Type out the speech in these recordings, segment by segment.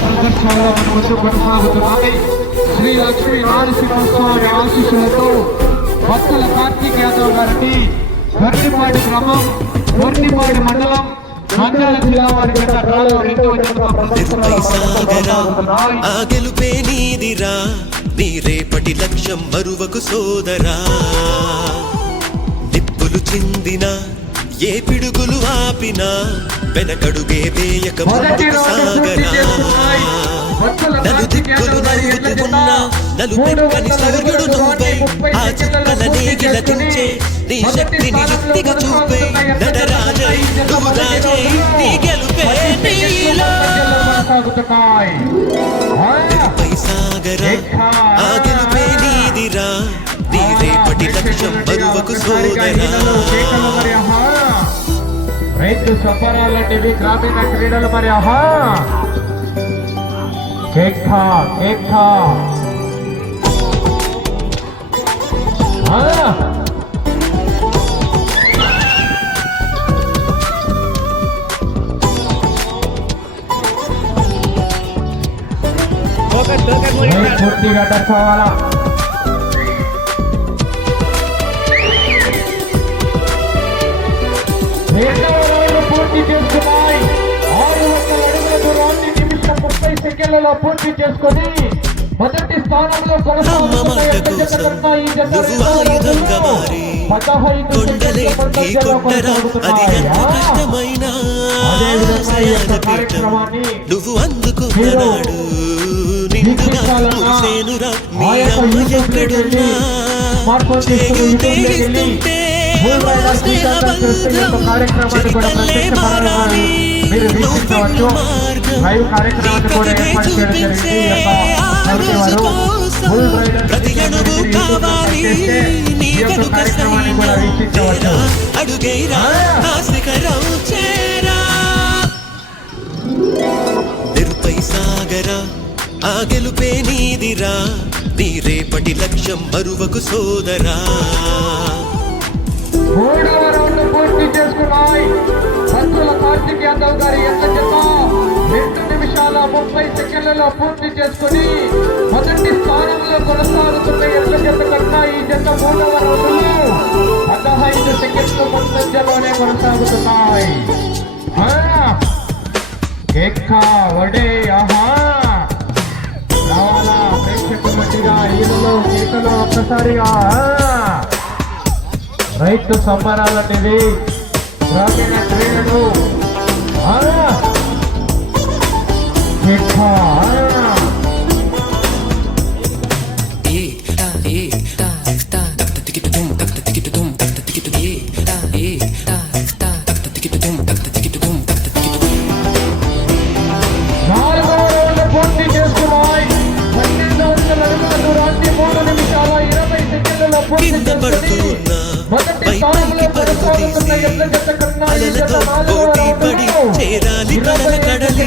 ప్రదర్శనలో ముందు కొనసాగుతున్నాయి. శ్రీ లక్ష్మీ నరసింహస్వామి ఆశీస్సులతో భక్తుల కార్తీక్ యాదవ్ గారిని గర్నిపాడి గ్రామం, గర్నిపాడి మండలం, మండల జిల్లా వారి గెలుపే నీదిరా, నీ రేపటి లక్ష్యం మరువకు సోదరా. నిప్పులు చిందిన ఏ పిడుగులు ఆపినా వెనకడుగే వేయక ముందుకు సాగరా. నలు దిక్కులు నవ్వుతూ ఉన్న నలుపెక్కని సూర్యుడు నువ్వై, ఆ చుక్కల నేగిల దించే నీ శక్తిని యుక్తిగా చూపే. నటరాజై నువ్వు రాజై, నీ గెలుపే నీలో. పై సాగరా, ఆ గెలుపే నీదిరా, నీ రేపటి లక్ష్యం మరువకు సోదరా. రైతు సంబరాలంటివి గ్రామీణ క్రీడలు మరి. ఆహా పూర్తిగా దర్శవాలా. పూర్తి చేసుకున్నాయి. 600 అడుగుల దూరాన్ని నిమిషం 30 సెకండ్లలో పూర్తి చేసుకుని మొదటి స్థానంలో కొనసాగుతున్నాయి. నువ్వు అందుకున్నాడు నిండుగా మురిసేనురా నీ అమ్మ ఎక్కడున్నా. మీరు వీక్షించవచ్చు. లైవ్ కార్యక్రమాన్ని కూడా ఏర్పాటు చేయడం జరిగింది. కార్యక్రమాన్ని కూడా వీక్షించవచ్చు. నిరుపై సాగరా, ఆ గెలుపే నీదిరా, నీ రేపటి లక్ష్యం మరువకు సోదరా. 3వ రౌండ్ పూర్తి చేసుకున్నాయి. భక్తుల కార్తీక్ యాదవ్ గారి ఎంత జత 2 నిమిషాల 30 సెకండ్లలో పూర్తి చేసుకుని మొదటి స్థానంలో కొనసాగుతున్న ఎంత జత కన్నా ఈ జత 3వ రౌండ్లో 15 సెకండ్ల ముందంజలోనే కొనసాగుతున్నాయి. వడే ఆహా రావాలా ప్రేక్షకుల మధ్యగా ఈలలో కేకలో ఒక్కసారిగా. రైతు సంబరాలనేవి గ్రామీణ క్రీడలు. చేరాలి కడల కడలి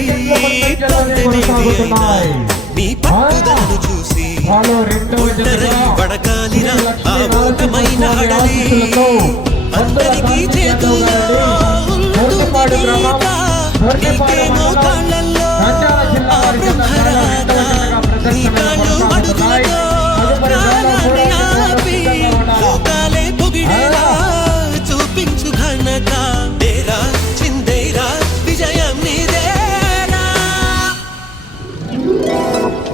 నీ పట్టుదలను చూసి ఒంటరై పడకాలిరా ఆ ఓటమైన అడలి. అందరికీ చేతుల్లో నీకేమో కాళ్ళల్లో ఆ బ్రహ్మరాత, నీ కాళ్ళు అడుగులతో ప్రాణాన్ని ఆపి లోకాలే పొగిడేలా చూపించు ఘనత. దేరా చిందేరా విజయం నీదేరా.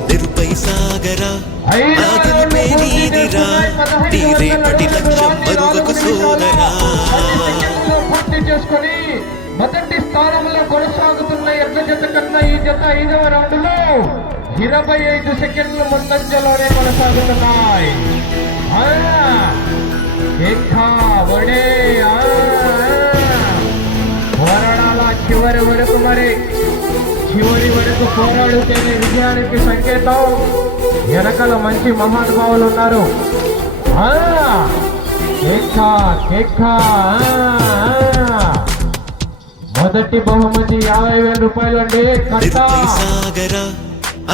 నిరుపై సాగరా, ఆ గెలుపే నీదిరా, నీ రేపటి లక్ష్యం మరువకు సోదరా. పూర్తి చేసుకుని మొదటి స్థానంలో కొనసాగుతున్న ఎడ్ల జత కన్నా ఈ జత 5వ రౌండ్లో 25 సెకండ్ల ముందంజలోనే కొనసాగుతున్నాయి. పోరాడాల చివరి వరకు మరి, చివరి వరకు పోరాడితేనే విజయానికి సంకేతం. వెనకాల మంచి మహానుభావులు ఉన్నారు. మొదటి బహుమతి 50,000 రూపాయలు అండి. సాగరా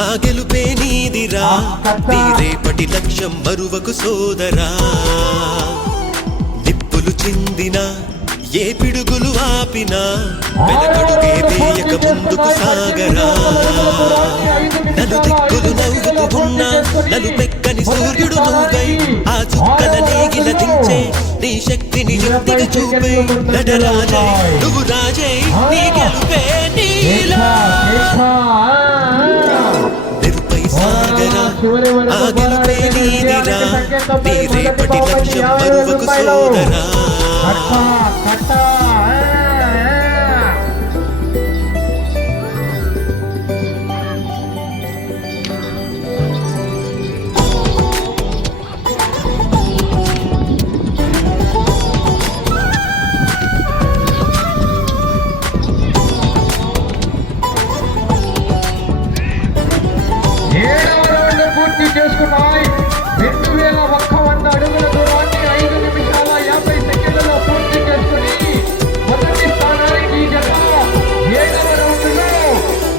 ఆ గెలుపే నీదిరా, నీ రేపటి లక్ష్యం మరువకు సోదరా. నిప్పులు చిందిన ఏ పిడుగులు ఆపినా వెనకడుగే వేయక ముందుకు సాగరా. నలు దిక్కులు నవ్వుతూ ఉన్నా నలుపెక్కని సూర్యుడు నువ్వై, ఆ చుక్కల నేగిల దించే నీ శక్తిని యుక్తిగా చూపే. నటరాజై నువ్వు రాజై, నీ గెలుపే నీలో. నిరుపై సాగరా ఆ గెలుపే నీదిరా, నీ రేపటి లక్ష్యం మరువకు సోదరా. పూర్తి చేసుకున్నాయి. 2,100 అడుగుల దూరాన్ని 5 నిమిషాల 50 సెకండ్లలో పూర్తి చేసుకుని మొదటి స్థానానికి జత 7వ రౌండ్లో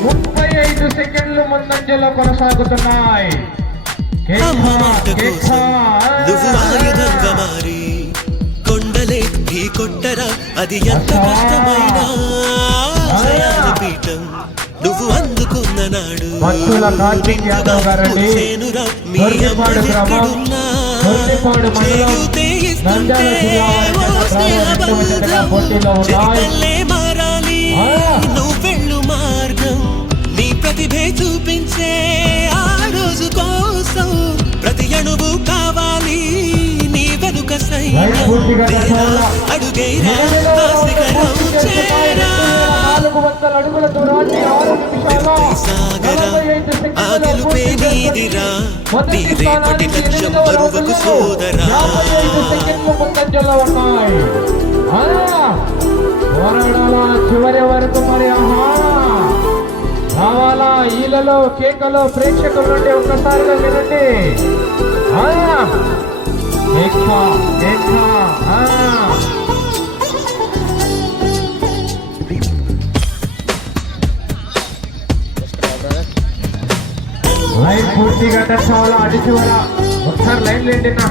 35 సెకండ్లు ముందంజలో కొనసాగుతున్నాయి. నువ్వు ఆయుధంగా మారి కొండలే ఢీ కొట్టరా, అది ఎంత కష్టమైనా పీఠం నువ్వు అందుకున్న నాడు. సేనురా మీ అమ్మడెక్కడున్నా చేయూతే ఇస్తుంటే చరితల్లే మారాలి. నువ్వు వెళ్ళు మార్గం నీ ప్రతిభే చూపించే ఆ రోజు కోసం ప్రతి అణువు కావాలి. నీ వెనుక సైన్యం అడుగైరా శిఖరం చేరా. 400 అడుగుల దూరాన్ని 6 నిమిషాల సాగరా ఆ గెలుపే నీదిరా, నీ రేపటి లక్ష్యం మరువకు సోదరా. 55 సెకండ్లు ముందంజలో ఉన్నాయి. పోరాడాలా చివరి వరకు. మరి రావాలా ఈలలో కేకలో ప్రేక్షకుల నుండి ఒక్కసారిగా వినండి. లైన్ పూర్తిగా టచ్ అవ్వాలా. అడి చివర ఒకసారి లైన్ లేండినా.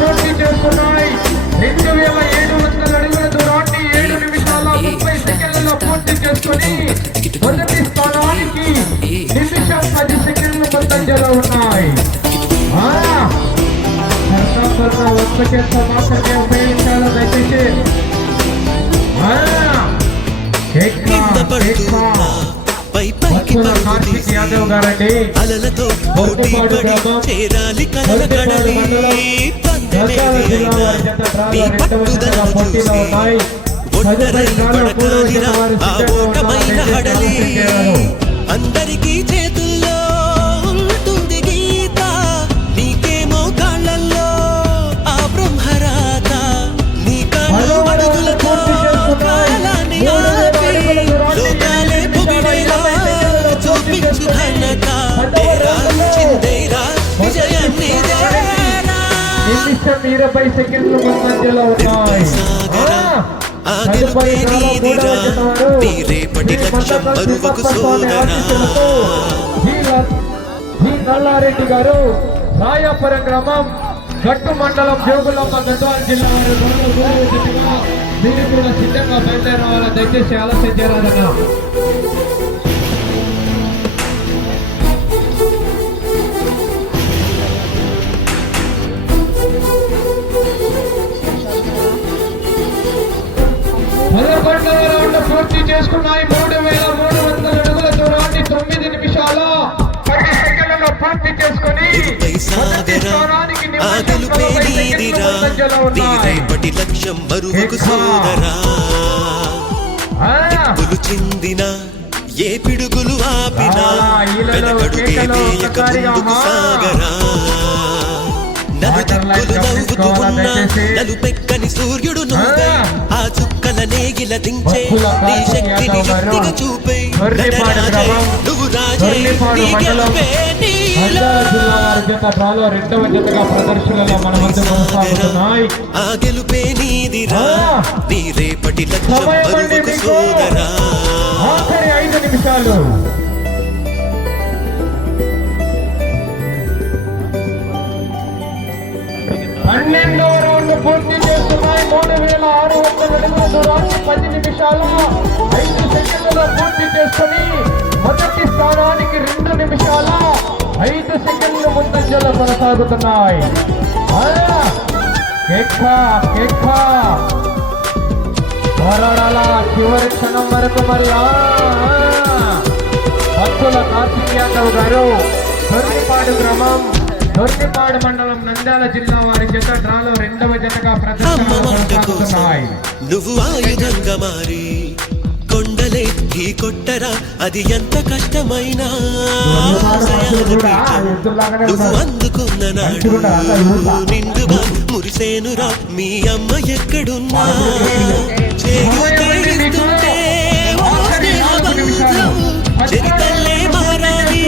పూర్తి చేస్తున్నాయి. 2,700 అడుగుల దూరాన్ని 7 నిమిషాల 30 సెకండ్లలో పూర్తి చేసుకుని మొదటి స్థానానికి నిమిషం 10 సెకండ్లు ముందంజలో ఉన్నాయి. ఒక్క చేత్తో మాత్రమే ఉపయోగించాలి దయచేసి. కార్తీక్ యాదవ్ గారండి. అలలతో పోటీ పడి చేరాలి కలల కడలి. నీ పట్టుదల చూసి ఒంటరై పడకాలిరా ఆ ఓటమైన హడలి. అందరికీ చేతుల్లో ఉంటుంది గీత, నీకేమో కాళ్ళల్లో ఆ బ్రహ్మరాత. నీ కాళ్ళు అడుగులతో కాలాన్ని ఆపి లోకాలే పొగిడేలా చూపించు ఘనత. తేరా చిందేరా విజయం నీదేరా. 20 సెకండ్లు ముందంజలో ఉన్నాయి. ఆ గెలుపే నీదిరా, నీ రేపటి లక్ష్యం మరువకు సోదరా. నల్లారెడ్డి గారు రాయాపురం గ్రామం గట్టు మండలం జోగులమ్మ గద్వాల జిల్లా వారి మీరు కూడా సిద్ధంగా బయలుదేరావాలని దయచేసి ఆలస్యం చేయాలన్నా. పూర్తి చేసుకున్నాయి. 3,300 అడుగుల దూరాన్ని 9 నిమిషాల 10 సెకండ్లలో పూర్తి చేసుకుని ఆ గెలుపే నీదిరా, నీ రేపటి లక్ష్యం మరువకు సోదరా. నిప్పులు చిందిన ఏ పిడుగులు ఆపినా వెనకడుగే వేయక ముందుకు సాగరా. నలుదిక్కులు నవ్వుతూ ఉన్నా నలుపెక్కని సూర్యుడు నువ్వే ఆ చుక్కల నేగిల దించే నీ శక్తిని యుక్తిగా చూపే నువ్వు రాజే నీ గెలుపే నీలో రెండవ జతగా ప్రదర్శనలో మన మధ్య కొనసాగుతున్నాయి. ఆ గెలుపే నీదిరా నీ రేపటి లక్ష్యం మరువకు సోదరా. ఆఖరి 5 నిమిషాలు. పన్నెండవ రౌండ్ పూర్తి చేస్తున్నాయి. 3600 అడుగుల దూరాన్ని 10 నిమిషాల 5 సెకండ్లలో పూర్తి చేసుకుని మొదటి స్థానానికి 2 నిమిషాల 5 సెకండ్లు ముందంజలో కొనసాగుతున్నాయి. పోరాడాల చివరి క్షణం వరకు. మరి భక్తుల కార్తీక్ యాదవ్ గారు దొర్నిపాడు గ్రామం దొర్నిపాడు మండలం నంద్యాల జిల్లా వారి జత డ్రాలో రెండవ జతగా ప్రదర్శనలో కొనసాగుతున్నాయి. నువ్వు ఆయుధంగా మారి కొండలే ఢీ కొట్టరా అది ఎంత కష్టమైనా నువ్వు అందుకున్న నాడు నిండుగా మురిసేనురా మీ అమ్మ ఎక్కడున్నా చేయుతుంటే చరితల్లే మారాలి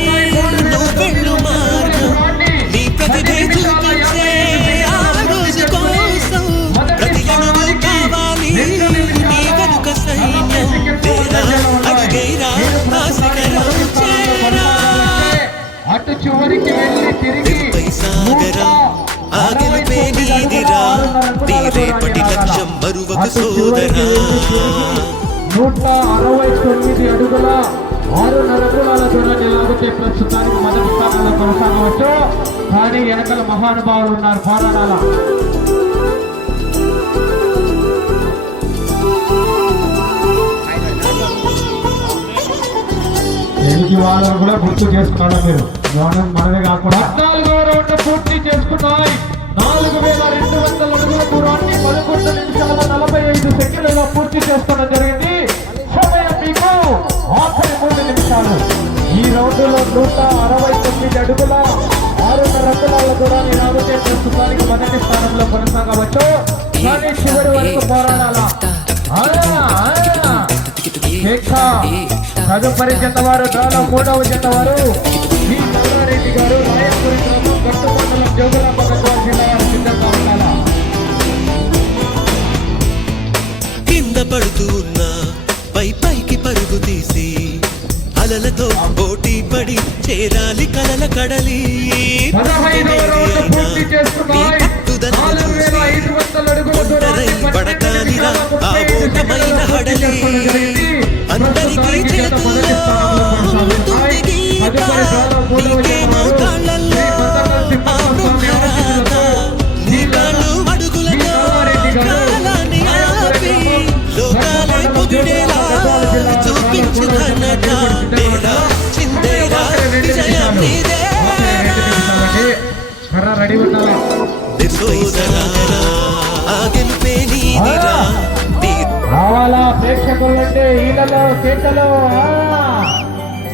నువ్వు వెళ్ళు మార్గం నీ ప్రతిభే చూపించే ఆ రోజు కోసం ప్రతి అణువు కావాలి నీ వెనుక సైన్యం తేరా అడుగైరా ఆశకరం చేరా అటు చివరికి వెళ్ళి తిరిగి సాగరా ఆ గెలుపే నీదిరా నీ రేపటి లక్ష్యం మరువకు సోదరా. 169 అడుగుల 6.5 అంగుళాల దూరాన్ని లాగితే ప్రస్తుతానికి మొదటి స్థానంలో కొనసాగవచ్చు. కానీ వెనకల మహానుభావులు ఉన్నారు. పోరాడాల ఎనికి వాళ్ళని కూడా గుర్తు చేసుకోవడం మీరు మనమే కాకుండా 14వ రౌండ్ పూర్తి చేసుకున్నాయి. 4200 అడుగుల దూరాన్ని 11 నిమిషాల 45 సెకండ్లలో పూర్తి చేసుకోవడం జరిగింది. సమయం మీకు ఆఖరి 3 నిమిషాలు. ఈ రౌండ్లో 169 అడుగుల 6.5 అంగుళాల దూరాన్ని లాగితే ప్రస్తుతానికి మొదటి స్థానంలో కొనసాగవచ్చు. కానీ చివరి వరకు పోరాడాలా. తదుపరి జత వారు డ్రాలో 3వ జత వారు శ్రీ నారారెడ్డి గారు రాయపూరి గ్రామం గట్టు మండలం జోగులాంబ గద్వాల జిల్లా వారు సిద్ధంగా ఉండాలా. కింద పడుతూ ఉన్న పైకి పరుగు తీసి అలలతో పోటీ పడి చేరాలి కలల కడలి 15వ రౌండ్ పూర్తి చేసుకున్నాయి. 4500 అడుగుల దూరాన్ని పడకాలిరా ఆ ఓటమైన హడలి అందరికీ చేతుల్లో ఉంటుంది గీత నీకేమో కాళ్ళల్లో ఆ బ్రహ్మరాత నీ కాళ్ళు అడుగులతో కాలాన్ని ఆపి లోకాలే పొగిడేలా చూపించు ఘనత తేరా చిందేరా విజయం నీదేరా రెడీ ఉండాలా. ఆ గెలుపే నీదిరా రావాలా ప్రేక్షకులంటే ఈలలో కేకలు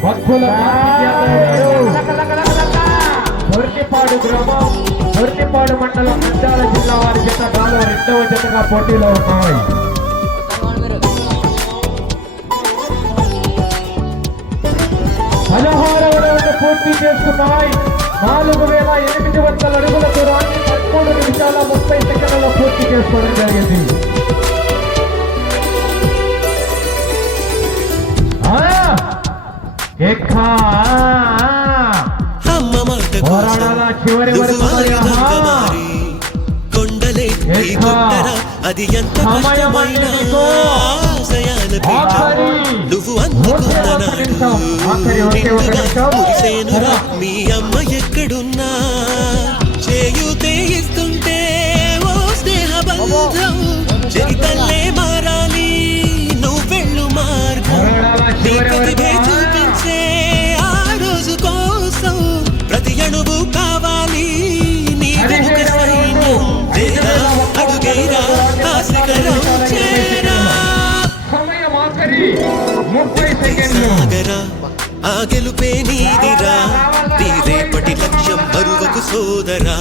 భక్తుల దొర్నిపాడు గ్రామం దొర్నిపాడు మండలం నంద్యాల జిల్లా వారి జత డ్రాలో రెండవ జతగా పోటీలో ఉన్నాయి. పూర్తి చేసుకున్నాయి. 4800 అడుగుల దూరాన్ని 13 నిమిషాల 30 సెకండ్లలో పూర్తి చేసుకోవడం జరిగింది. పోరాడాలా చివరి వరకు. కొండలే అది ఎంత కష్టమైనా నువ్వు అందుకున్నాడు మురిసేనురా మీ అమ్మ ఎక్కడున్నా చేయూతే ఇస్తుంటే ఓ స్నేహ బంధం చరితల్లే మారాలి నువ్వు వెళ్ళు మార్గం నీ ప్రతిభే చూపించే ఆ రోజు కోసం ప్రతి అణువు కావాలి నీ వెనుక సైన్యం తేరా అడుగైరా ఆశకరం చేరా సాగరా ఆ గెలుపే నీదిరా నీ రేపటి లక్ష్యం మరువకు సోదరా.